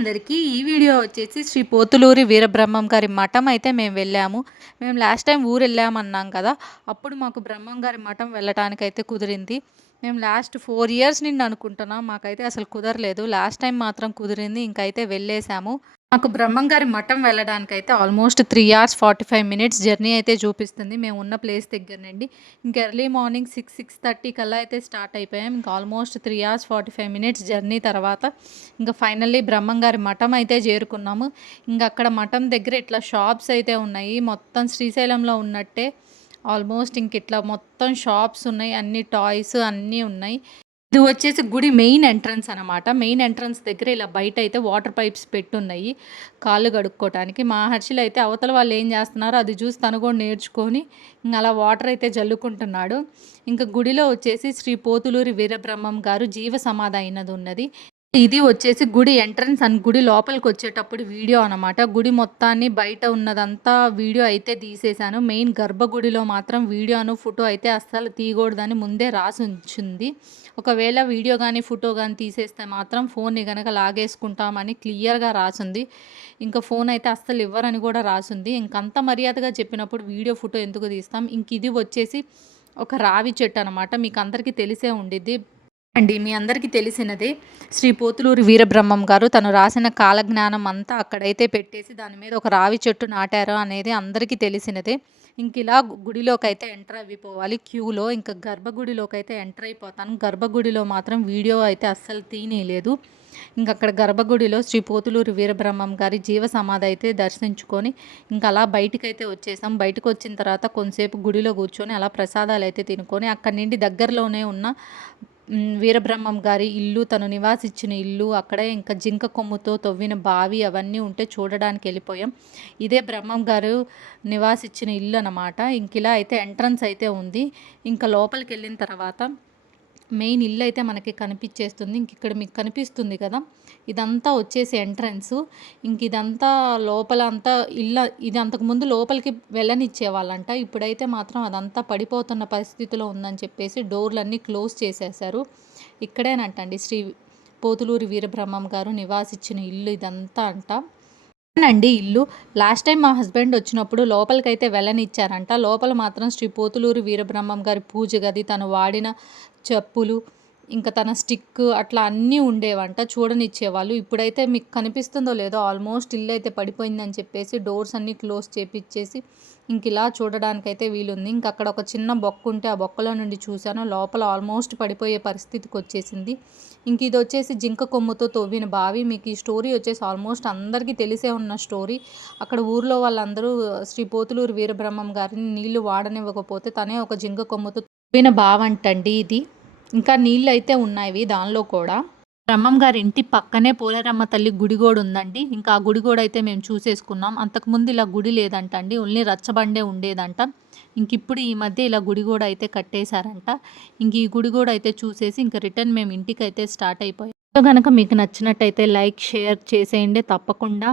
అందరికీ ఈ వీడియో వచ్చేసి శ్రీ పోతులూరి వీరబ్రహ్మం గారి మఠం అయితే మేము వెళ్ళాము. మేము లాస్ట్ టైం ఊరు వెళ్ళామన్నాం కదా, అప్పుడు మాకు బ్రహ్మం గారి మఠం వెళ్ళటానికైతే కుదిరింది. మేము లాస్ట్ 4 ఇయర్స్ నుండి అనుకుంటున్నాం, మాకైతే అసలు కుదరలేదు. లాస్ట్ టైం మాత్రం కుదిరింది, ఇంకైతే వెళ్ళేసాము. మాకు బ్రహ్మం గారి మఠం వెళ్ళడానికైతే ఆల్మోస్ట్ 3 hours 45 minutes జర్నీ అయితే చూపిస్తుంది మేము ఉన్న ప్లేస్ దగ్గర నుండి. ఇంకా ఎర్లీ మార్నింగ్ 6-6:30 కల్లా అయితే స్టార్ట్ అయిపోయాం. ఇంకా ఆల్మోస్ట్ 3 hours 45 minutes జర్నీ తర్వాత ఇంకా ఫైనల్లీ బ్రహ్మం గారి మఠం అయితే చేరుకున్నాము. ఇంకా అక్కడ మఠం దగ్గర ఇట్లా షాప్స్ అయితే ఉన్నాయి, మొత్తం శ్రీశైలంలో ఉన్నట్టే. ఆల్మోస్ట్ ఇంక ఇట్లా మొత్తం షాప్స్ ఉన్నాయి, అన్ని టాయ్స్ అన్నీ ఉన్నాయి. ఇది వచ్చేసి గుడి మెయిన్ ఎంట్రన్స్ అనమాట. మెయిన్ ఎంట్రన్స్ దగ్గర ఇలా బయట అయితే వాటర్ పైప్స్ పెట్టున్నాయి కాళ్ళు కడుక్కోవటానికి. మా హర్షిల్ అయితే అవతల వాళ్ళు ఏం చేస్తున్నారో అది చూసి తను కూడా నేర్చుకొని ఇంక అలా వాటర్ అయితే జల్లుకుంటున్నాడు. ఇంకా గుడిలో వచ్చేసి శ్రీ పోతులూరి వీరబ్రహ్మం గారు జీవ సమాధి అయినది ఉన్నది. ఇది వచ్చేసి గుడి ఎంట్రన్స్ అండ్ గుడి లోపలికి వచ్చేటప్పుడు వీడియో అనమాట. గుడి మొత్తాన్ని బయట ఉన్నదంతా వీడియో అయితే తీసేశాను. మెయిన్ గర్భగుడిలో మాత్రం వీడియోను ఫోటో అయితే అస్సలు తీయకూడదని ముందే రాసి ఉంచింది. ఒకవేళ వీడియో కానీ ఫోటో కానీ తీసేస్తే మాత్రం ఫోన్ని కనుక లాగేసుకుంటామని క్లియర్గా రాసింది. ఇంకా ఫోన్ అయితే అస్సలు ఇవ్వరని కూడా రాసింది. ఇంకంత మర్యాదగా చెప్పినప్పుడు వీడియో ఫోటో ఎందుకు తీస్తాం. ఇంక ఇది వచ్చేసి ఒక రావి చెట్టు అనమాట. మీకు అందరికీ తెలిసే ఉండిద్ది అండి, మీ అందరికీ తెలిసినదే. శ్రీ పోతులూరి వీరబ్రహ్మం గారు తను రాసిన కాలజ్ఞానం అంతా అక్కడైతే పెట్టేసి దాని మీద ఒక రావి చెట్టు నాటారు అనేది అందరికీ తెలిసినదే. ఇంక ఇలా గుడిలోకి అయితే ఎంటర్ అయిపోవాలి క్యూలో. ఇంకా గర్భగుడిలోకి అయితే ఎంటర్ అయిపోతాను. గర్భగుడిలో మాత్రం వీడియో అయితే అస్సలు తీయలేదు. ఇంకా అక్కడ గర్భగుడిలో శ్రీ పోతులూరి వీరబ్రహ్మం గారి జీవ సమాధి అయితే దర్శించుకొని ఇంకా అలా బయటకైతే వచ్చేసాం. బయటకు వచ్చిన తర్వాత కొంతసేపు గుడిలో కూర్చొని అలా ప్రసాదాలు అయితే తినుకొని అక్కడి నుండి దగ్గరలోనే ఉన్న వీరబ్రహ్మం గారి ఇల్లు, తను నివాసించిన ఇల్లు, అక్కడే ఇంకా జింక కొమ్ముతో తవ్విన బావి అవన్నీ ఉంటే చూడడానికి వెళ్ళిపోయాం. ఇదే బ్రహ్మం గారు నివాసించిన ఇల్లు అనమాట. ఇంక ఇలా అయితే ఎంట్రన్స్ అయితే ఉంది. ఇంకా లోపలికి వెళ్ళిన తర్వాత మెయిన్ ఇల్లు అయితే మనకి కనిపించేస్తుంది. ఇంక ఇక్కడ మీకు కనిపిస్తుంది కదా, ఇదంతా వచ్చేసి ఎంట్రన్స్. ఇంక ఇదంతా లోపల అంతా ఇల్లు. ఇది అంతకుముందు లోపలికి వెళ్ళనిచ్చేవాళ్ళంట. ఇప్పుడైతే మాత్రం అదంతా పడిపోతున్న పరిస్థితిలో ఉందని చెప్పేసి డోర్లన్నీ క్లోజ్ చేసేసారు. ఇక్కడేనంటండి శ్రీ పోతులూరి వీరబ్రహ్మం గారు నివాసించిన ఇల్లు ఇదంతా అంట. అండి ఇల్లు లాస్ట్ టైం మా హస్బెండ్ వచ్చినప్పుడు లోపలికైతే వెళ్ళనిచ్చారంట. లోపల మాత్రం శ్రీ పోతులూరి వీరబ్రహ్మం గారి పూజ గది, తను వాడిన చెప్పులు, ఇంకా తన స్టిక్ అట్లా అన్నీ ఉండేవంట, చూడనిచ్చేవాళ్ళు. ఇప్పుడైతే మీకు కనిపిస్తుందో లేదో ఆల్మోస్ట్ ఇల్లు అయితే పడిపోయిందని చెప్పేసి డోర్స్ అన్నీ క్లోజ్ చేపిచ్చేసి ఇంక ఇలా చూడడానికైతే వీలుంది. ఇంక అక్కడ ఒక చిన్న బొక్క ఉంటే ఆ బొక్కలో నుండి చూశాను, లోపల ఆల్మోస్ట్ పడిపోయే పరిస్థితికి వచ్చేసింది. ఇంక ఇది వచ్చేసి జింక కొమ్ముతో తవ్విన బావి. మీకు ఈ స్టోరీ వచ్చేసి ఆల్మోస్ట్ అందరికీ తెలిసే ఉన్న స్టోరీ. అక్కడ ఊర్లో వాళ్ళందరూ శ్రీ పోతులూరి వీరబ్రహ్మం గారిని నీళ్లు వాడనివ్వకపోతే తనే ఒక జింక కొమ్ముతో తవ్విన బావంటండి ఇది. ఇంకా నీళ్ళు అయితే ఉన్నాయి దానిలో కూడా. బ్రహ్మం గారి ఇంటి పక్కనే పోలేరమ్మ తల్లి గుడి కూడా ఉందండి. ఇంకా ఆ గుడి కూడా అయితే మేము చూసేసుకున్నాం. అంతకుముందు ఇలా గుడి లేదంట అండి, ఓన్లీ రచ్చబండే ఉండేదంట. ఇంక ఇప్పుడు ఈ మధ్య ఇలా గుడి కూడా అయితే కట్టేశారంట. ఇంక ఈ గుడి కూడా అయితే చూసేసి ఇంకా రిటర్న్ మేము ఇంటికి అయితే స్టార్ట్ అయిపోయాం. కనుక మీకు నచ్చినట్టయితే లైక్ షేర్ చేసేయండి తప్పకుండా.